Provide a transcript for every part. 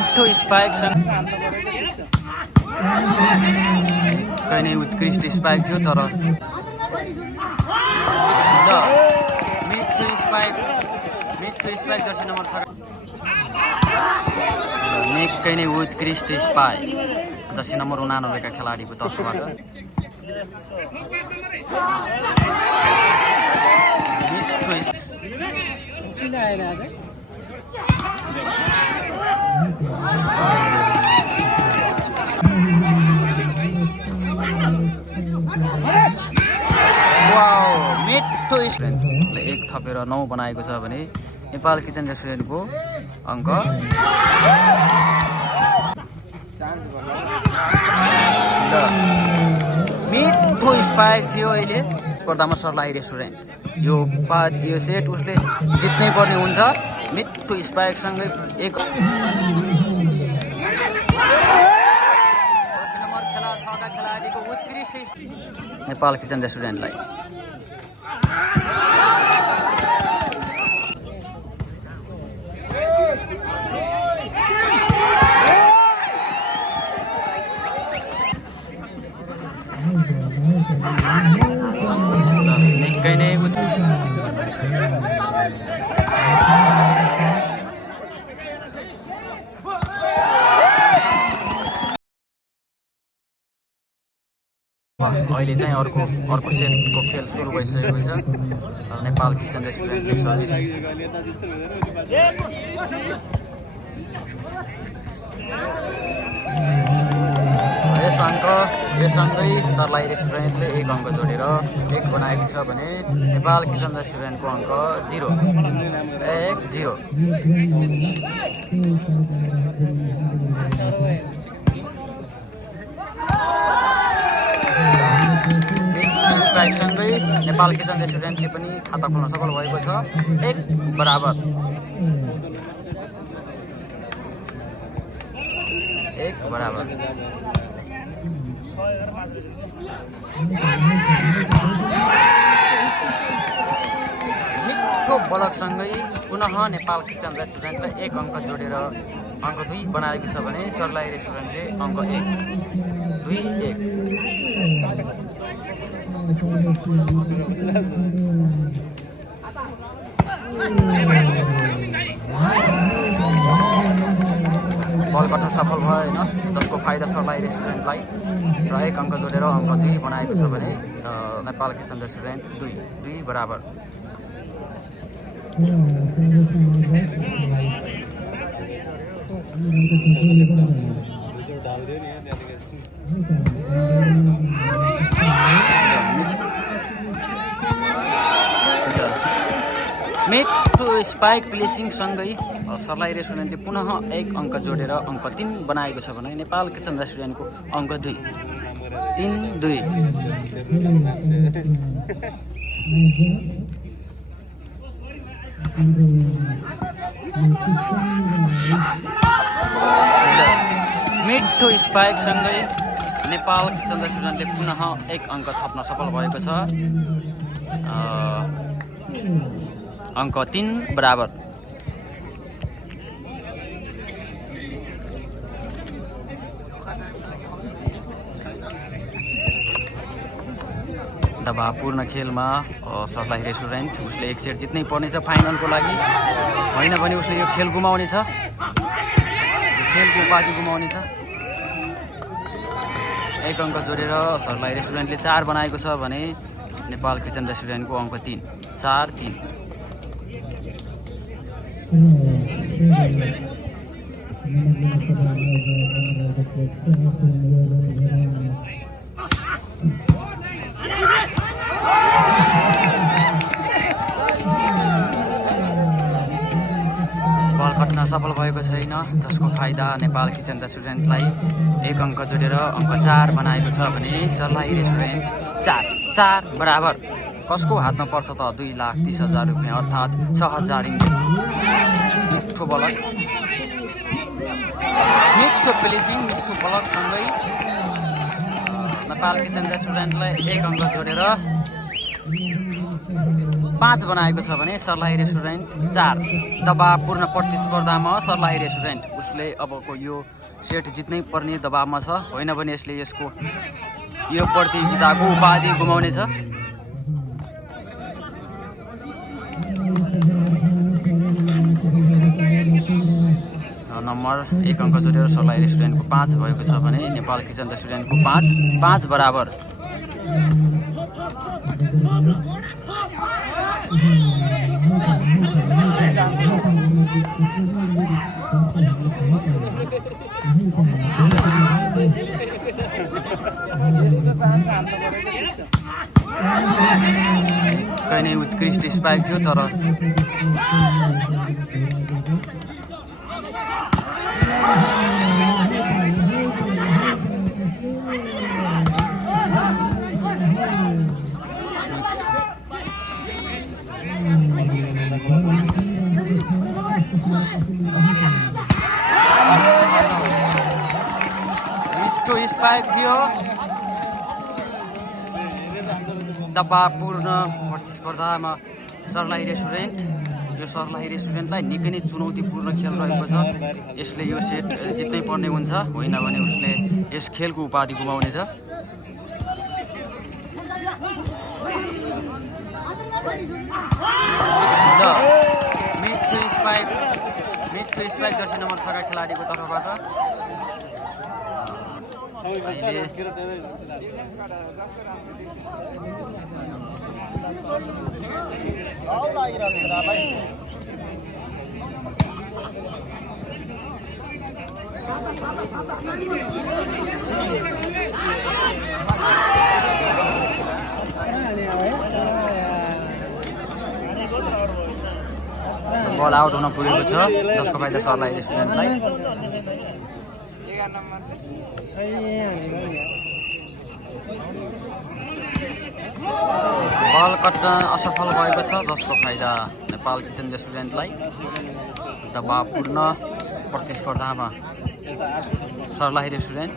मिठो स्पाइकसँग कहीँ नै उत्कृष्ट स्पाइक थियो तर मिठो स्पाइक जर्सी नम्बर 6 निकै नै उत्कृष्ट स्पाइक जर्सी नम्बर 89 का खेलाडीको तर्फबाट मिठो स्टुडेन्टले 1 थपेर 9 बनाएको छ भने नेपाल किचन रेस्टुरेन्टको अङ्क मिठो स्पाइक थियो। अहिले स्पर्धामा सर्लाही रेस्टुरेन्ट यो सेट उसले जित्नै पर्ने हुन्छ। मिठो स्पाइकसँगै 1 नम्बर खेला 6 का खेलाडीको उत्कृष्ट नेपाल किचन रेस्टुरेन्टलाई निकै नै अहिले चाहिँ अर्को सेटको खेल सुरु भइसकेको छ। नेपाल किचन रेस्टुरेन्टले सर्भिस यससँगै सर्लाही रेस्टुरेन्टले 1 अङ्क जोडेर 1 बनाएको छ भने नेपाल किचन रेस्टुरेन्टको अङ्क 0 1-0। स्पाइकसँगै नेपाल किचन रेस्टुरेन्टले पनि खाता खोल्न सफल भएको छ। 1 बराबर मिठो बलकसँगै पुनः नेपाल किचन रेस्टुरेन्टलाई 1 अङ्क जोडेर अङ्क 2 बनाएको छ भने सर्लाही रेस्टुरेन्टले अङ्क 1-2-1। बलबाट सफल भएन जसको फाइदा सर्लाही रेस्टुरेन्टलाई र 1 अङ्क जोडेर अङ्क 2 बनाएको छ भने नेपाल किचन रेस्टुरेन्ट 2 बराबर। मिठो स्पाइक प्लेसिङसँगै सर्लाही रेस्टुरेन्टले पुनः 1 अङ्क जोडेर अङ्क 3 बनाएको छ भने नेपाल किचन रेस्टुरेन्टको अङ्क 3-2। मिठो स्पाइकसँगै नेपाल किचन रेस्टुरेन्टले पुनः 1 अङ्क थप्न सफल भएको छ। अङ्क 3 बराबर। दबावपूर्ण खेलमा सर्लाही रेस्टुरेन्ट उसले 1 सेट जित्नै पर्नेछ फाइनलको लागि, होइन भने उसले यो खेल गुमाउनेछ, खेलको उपाधि गुमाउनेछ। 1 अङ्क जोडेर सर्लाही रेस्टुरेन्टले 4 बनाएको छ भने नेपाल किचन रेस्टुरेन्टको अङ्क 3-4-3। बल कट्न सफल भएको छैन जसको फाइदा नेपाल किचन रेस्टुरेन्टलाई 1 अङ्क जोडेर अङ्क 4 बनाएको छ भने सर्लाही रेस्टुरेन्ट 4 बराबर। कसको हातमा पर्छ त 2,30,000 रुपियाँ अर्थात् 6,000 इन्डियन। मिठो बलक, मिठो प्लेसिङ, मिठो बलकसँगै नेपाल किचन रेस्टुरेन्टलाई 1 अङ्क जोडेर 5 बनाएको छ भने सर्लाही रेस्टुरेन्ट 4। दबावपूर्ण प्रतिस्पर्धामा सर्लाही रेस्टुरेन्ट उसले अबको यो सेट जित्नै पर्ने दबावमा छ, होइन भने यसले यसको यो प्रतियोगिताको उपाधि गुमाउनेछ। नम्बर 1 अङ्क जोडेर सर्लाही रेस्टुरेन्टको 5 भएको छ भने नेपाल किचन रेस्टुरेन्टको 5 बराबर। कहीँ नै उत्कृष्ट स्पाइक थियो तर मिठो स्पाइक थियो। दबावपूर्ण प्रतिस्पर्धामा सर्लाही रेस्टुरेन्ट, यो सर्लाही रेस्टुरेन्टलाई निकै नै चुनौतीपूर्ण खेल रहेको छ। यसले यो सेट जित्नै पर्ने हुन्छ, होइन भने उसले यस खेलको उपाधि गुमाउनेछ। मिठो स्पाइक जर्सी नम्बर 6 का खेलाडीको तर्फबाट। बल आउट हुन पुगेको छ, जसको फाइदा सर्लाही रेस्टुरेन्टलाई। बल कट्न असफल भएको छ, जसको फाइदा नेपाल किचन रेस्टुरेन्टलाई। दबावपूर्ण प्रतिस्पर्धामा सर्लाही रेस्टुरेन्ट।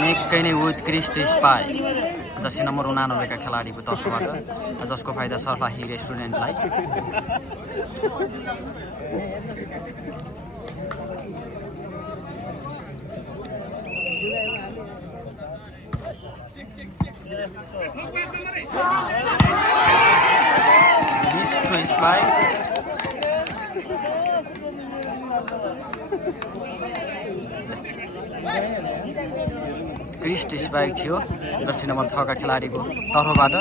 निकै नै उत्कृष्ट स्पाइक जर्सी नम्बर 89 का खेलाडीको तर्फबाट, जसको फाइदा सर्लाही रेस्टुरेन्टलाई। मिठो स्पाइक। क्रिस्ट स्पाइक थियो जर्सी नम्बर 6 का खेलाडीको तर्फबाट।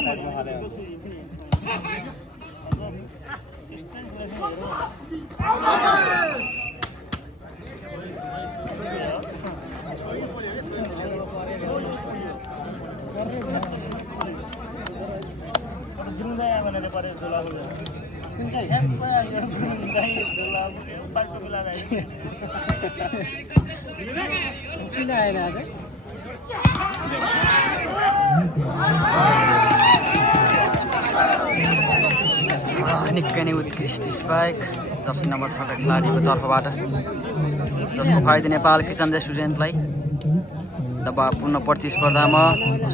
निकै नै उत्कृष्ट स्पाइक जर्सी नम्बर 6 का खेलाडीको तर्फबाट, जसको फाइदा नेपाल किचन रेस्टुरेन्टलाई। दबावपूर्ण प्रतिस्पर्धामा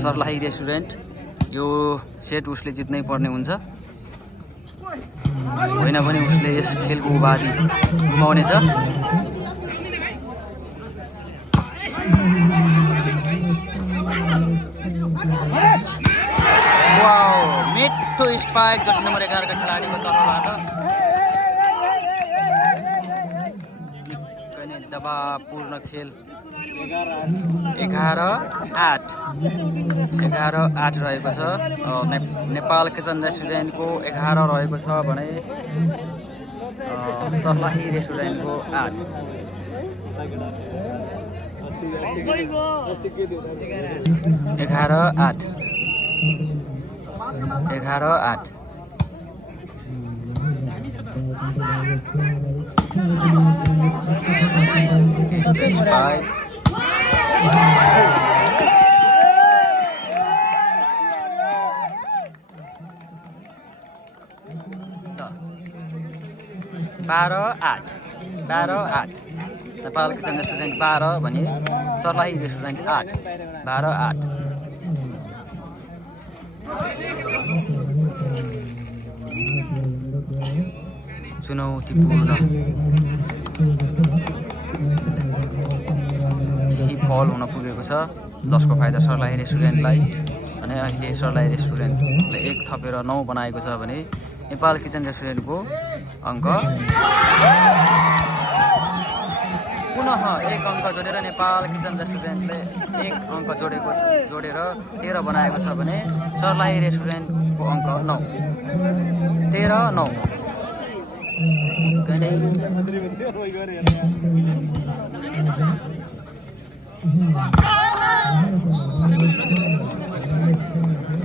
सर्लाही रेस्टुरेन्ट, यो सेट उसले जित्नै पर्ने हुन्छ, होइन भने उसले यस खेलको उपाधि गुमाउनेछ। मिठो स्पाइक जर्सी नम्बर 11 का खेलाडीको तर्फबाट। दबावपूर्ण खेल। 11-8 रहेको छ। नेपाल किचन रेस्टुरेन्टको 11 रहेको छ भने सर्लाही रेस्टुरेन्टको 8। 11-8 12-8 नेपाल किचन रेस्टुरेन्ट 12 भने सर्लाही रेस्टुरेन्ट 8 12-8 चुनौतीपूर्ण केही फल हुन पुगेको छ जसको फाइदा सर्लाही रेस्टुरेन्टलाई अनि अहिले सर्लाही रेस्टुरेन्टले 1 थपेर 9 बनाएको छ भने नेपाल किचन रेस्टुरेन्टको अङ्क पुनः 1 अङ्क जोडेर नेपाल किचन रेस्टुरेन्टले 1 अङ्क जोडेर 13 बनाएको छ भने सर्लाही रेस्टुरेन्टको अङ्क 9 13-9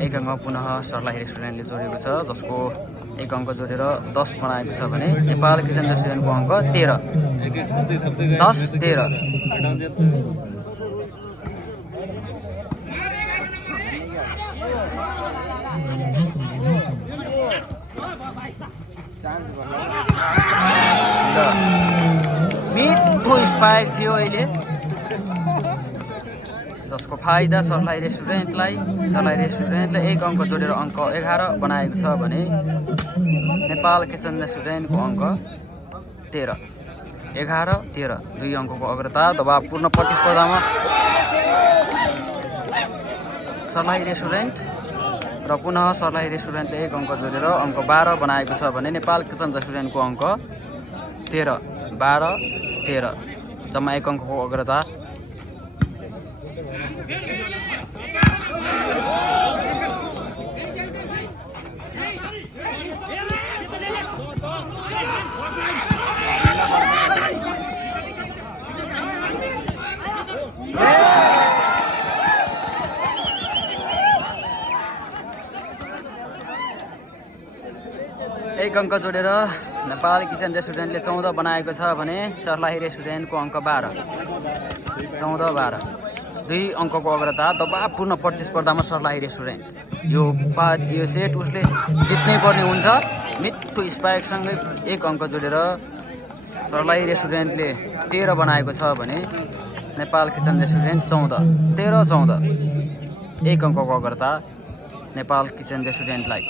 एक अङ्क पुनः सर्लाही रेस्टुरेन्टले जोडेको छ जसको 1 अङ्क जोडेर 10 बनाएको छ भने नेपाल किचन रेस्टुरेन्टको अङ्क 13 10-13 मिठो स्पाइक थियो अहिले जसको फाइदा सर्लाही रेस्टुरेन्टले 1 अङ्क जोडेर अङ्क 11 बनाएको छ भने नेपाल किचन रेस्टुरेन्टको अङ्क 13 11-13 2 अङ्कको अग्रता दबावपूर्ण प्रतिस्पर्धामा सर्लाही रेस्टुरेन्ट र पुनः सर्लाही रेस्टुरेन्टले 1 अङ्क जोडेर अङ्क 12 बनाएको छ भने नेपाल किचन रेस्टुरेन्टको अङ्क 13-12-13 जम्मा 1 अङ्कको अग्रता एक अङ्क जोडेर नेपाल किचन रेस्टुरेन्टले 14 बनाएको छ भने सर्लाही रेस्टुरेन्टको अङ्क 12 14-12 2 अङ्कको अग्रता दबावपूर्ण प्रतिस्पर्धामा सर्लाही रेस्टुरेन्ट यो सेट उसले जित्नै पर्ने हुन्छ मिठो स्पाइकसँगै 1 अङ्क जोडेर सर्लाही रेस्टुरेन्टले 13 बनाएको छ भने नेपाल किचन रेस्टुरेन्ट 13-14 1 अङ्कको अग्रता नेपाल किचन रेस्टुरेन्टलाई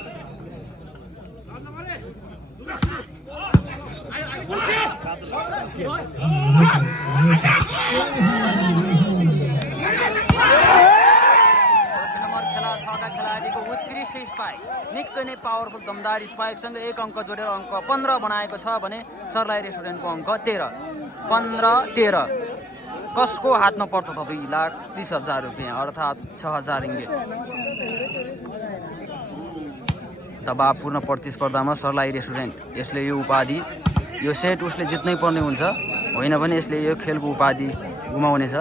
खेलाडीको उत्कृष्ट स्पाइक निकै नै पावरफुल दमदार स्पाइकसँग 1 अङ्क जोडेर अङ्क 15 बनाएको छ भने सर्लाही रेस्टुरेन्टको अङ्क 13 कसको हातमा पर्छ त 2,30,000 रुपियाँ अर्थात् 6,000 रिङ्गिट दबावपूर्ण प्रतिस्पर्धामा सर्लाही रेस्टुरेन्ट यसले यो उपाधि यो सेट उसले जित्नै पर्ने हुन्छ होइन भने यसले यो खेलको उपाधि गुमाउनेछ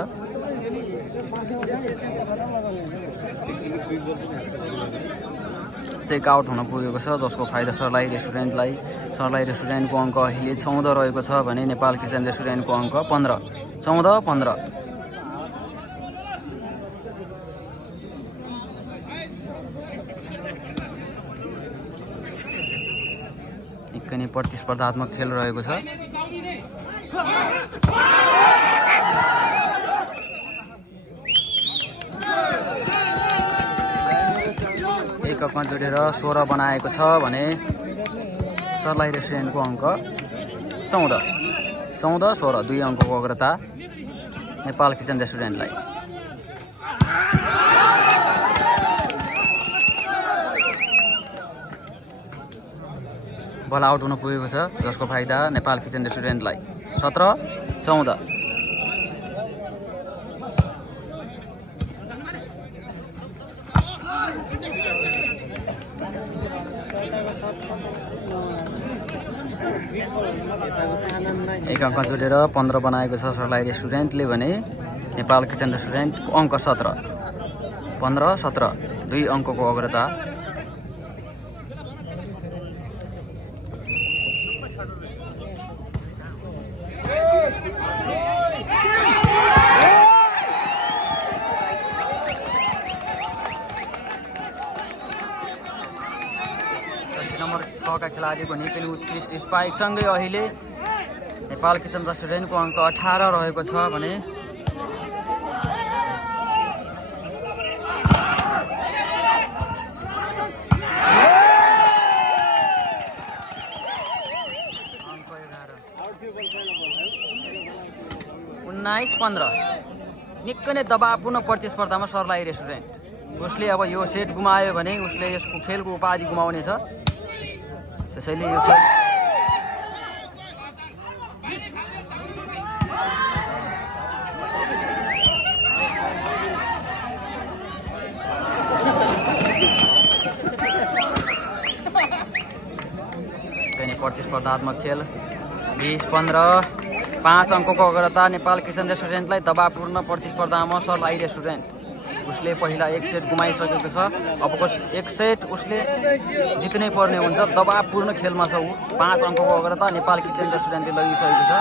चेक आउट हुन पुगेको छ जसको फाइदा सर्लाही रेस्टुरेन्टको अङ्क अहिले 14 रहेको छ भने नेपाल किचन रेस्टुरेन्टको अङ्क 15 14-15 निकै नै प्रतिस्पर्धात्मक खेल रहेको छ एक अङ्क जोडेर 16 बनाएको छ भने सर्लाही रेस्टुरेन्टको अङ्क 14-16 2 अङ्कको अग्रता नेपाल किचन रेस्टुरेन्टलाई बल आउट हुन पुगेको छ जसको फाइदा नेपाल किचन रेस्टुरेन्टलाई 17-14 एक अङ्क जोडेर 15 बनाएको छ सर्लाही रेस्टुरेन्टले भने नेपाल किचन रेस्टुरेन्टको अङ्क 15-17 2 अङ्कको अग्रता नम्बर 6 का खेलाडीको निकै उत्कृष्ट स्पाइकसँगै अहिले नेपाल किचन रेस्टुरेन्टको अङ्क 18 रहेको छ भने अङ्क 11 19-15 निकै नै दबावपूर्ण प्रतिस्पर्धामा सर्लाही रेस्टुरेन्ट। उसले अब यो सेट गुमायो भने उसले यसको खेलको उपाधि गुमाउनेछ। त्यसैले यो खेल प्रतिस्पर्धात्मक खेल 20-15 5 अङ्कको अग्रता नेपाल किचन रेस्टुरेन्टलाई दबावपूर्ण प्रतिस्पर्धामा सर्लाही रेस्टुरेन्ट। उसले पहिला एक सेट गुमाइसकेको छ। अबको एक सेट उसले जित्नै पर्ने हुन्छ। दबावपूर्ण खेलमा छ ऊ। 5 अङ्कको अग्रता नेपाल किचन रेस्टुरेन्टले लगिसकेको छ।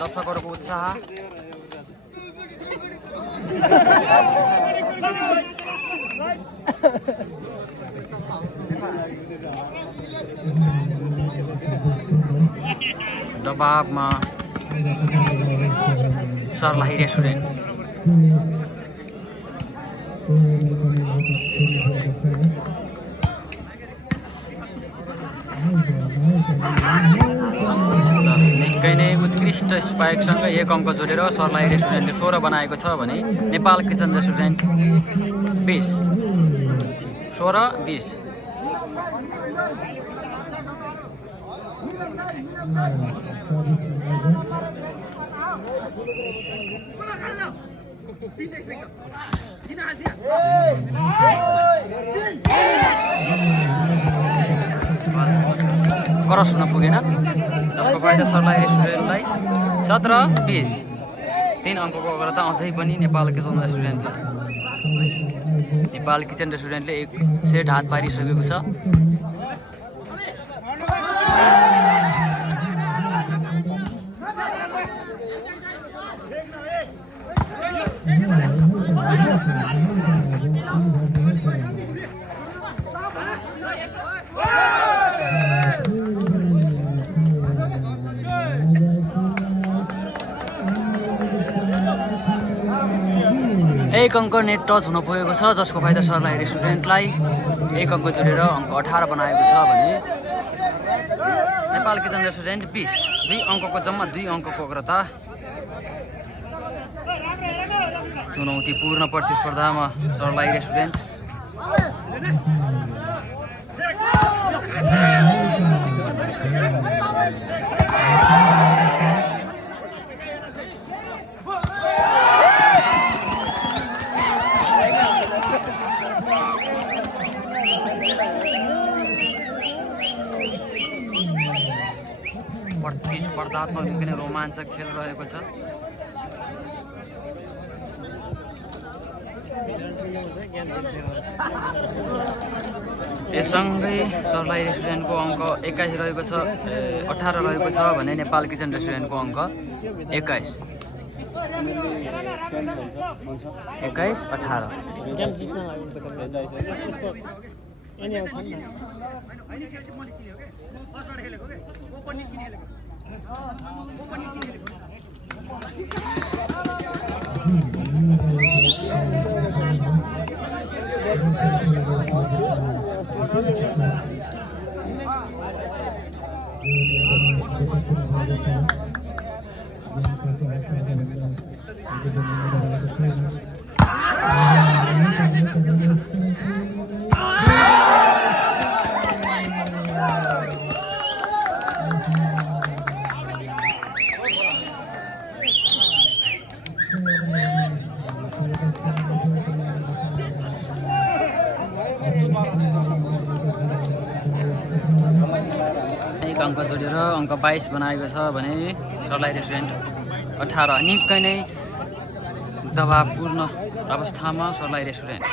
दर्शकहरूको उत्साह दबावमा सर्लाही रेस्टुरेन्ट। निकै नै उत्कृष्ट स्पाइकसँग 1 अङ्क जोडेर सर्लाही रेस्टुरेन्टले 16 बनाएको छ भने नेपाल किचन रेस्टुरेन्ट 20 16-20। क्रस हुन पुगेन, जसको फाइदा सर्लाही रेस्टुरेन्टलाई 17-20। 3 अङ्कको अग्रता अझै पनि नेपाल किचन रेस्टुरेन्टलाई। नेपाल किचन रेस्टुरेन्टले एक सेट हात पारिसकेको छ। एक अङ्क नेट टच हुन पुगेको छ, जसको फाइदा सर्लाही रेस्टुरेन्टलाई। 1 अङ्क जोडेर अङ्क 18 बनाएको छ भने नेपाल किचन रेस्टुरेन्ट 20। 2 अङ्कको जम्मा 2 अङ्कको अग्रता। चुनौतीपूर्ण प्रतिस्पर्धामा सर्लाही रेस्टुरेन्ट। प्रतिस्पर्धात्मक निकै नै रोमाञ्चक खेल रहेको छ। यससँगै सर्लाही रेस्टुरेन्टको अङ्क 21 रहेको छ 18 रहेको छ भने नेपाल किचन रेस्टुरेन्टको अङ्क 21 18। अङ्क जोडेर अङ्क 22 बनाएको छ भने सर्लाही रेस्टुरेन्ट 18। निकै नै दबावपूर्ण अवस्थामा सर्लाही रेस्टुरेन्ट।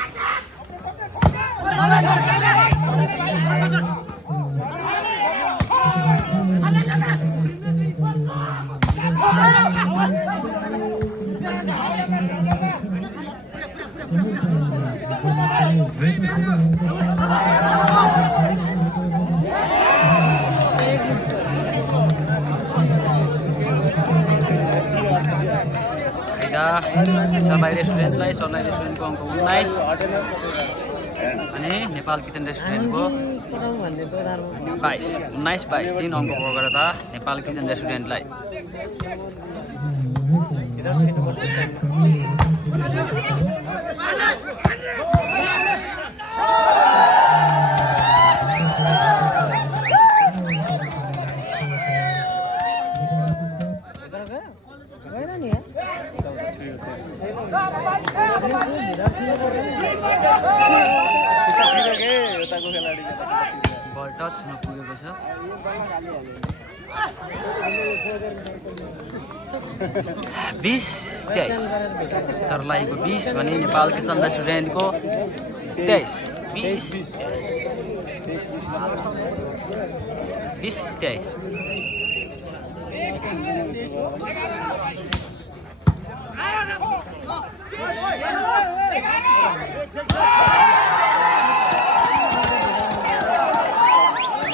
सरलाई रेस्टुरेन्टलाई। सरलाई रेस्टुरेन्टको अङ्क 19 अनि नेपाल किचन रेस्टुरेन्टको 22 3 अङ्क भयो गर्दा नेपाल किचन रेस्टुरेन्टलाई। बल टच नपुगेको छ। 20-23 सरलाईको 20 भने नेपाल किचन रेस्टुरेन्टको 23 20-23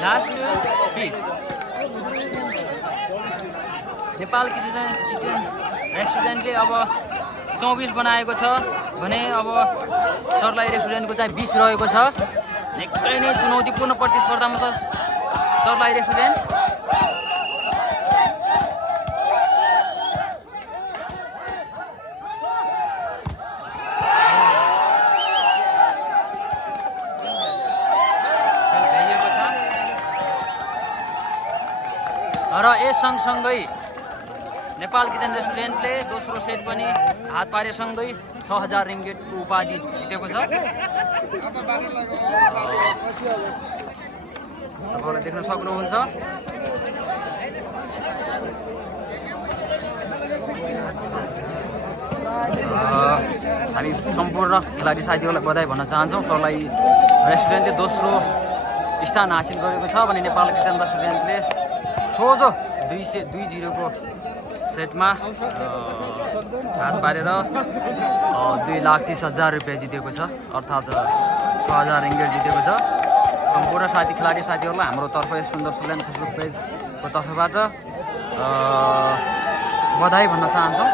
लास्ट 20 नेपाल किचन रेस्टुरेन्टले अब 24 बनाएको छ भने अब सरलाई रेस्टुरेन्टको चाहिँ 20 रहेको छ। निकै नै चुनौतीपूर्ण प्रतिस्पर्धामा छ सरलाई रेस्टुरेन्ट। र यस सँगसँगै नेपाल किचन रेस्टुरेन्टले दोस्रो सेट पनि हात पारेसँगै 6000 रिङ्गिटको उपाधि जितेको छ। तपाईँले देख्न सक्नुहुन्छ। हामी सम्पूर्ण खेलाडी साथीहरूलाई बधाई भन्न चाहन्छौँ। सरलाई रेस्टुरेन्टले दोस्रो स्थान हासिल गरेको छ भने नेपाल किचन रेस्टुरेन्टले सोझो 2-0 को सेटमा हात पारेर 2,30,000 रुपियाँ जितेको छ, अर्थात् 6000 रिङ्गिट जितेको छ। सम्पूर्ण खेलाडी साथीहरूलाई हाम्रो तर्फ सुन्दर सुल्यान फेसबुक पेजको तर्फबाट बधाई भन्न चाहन्छौँ।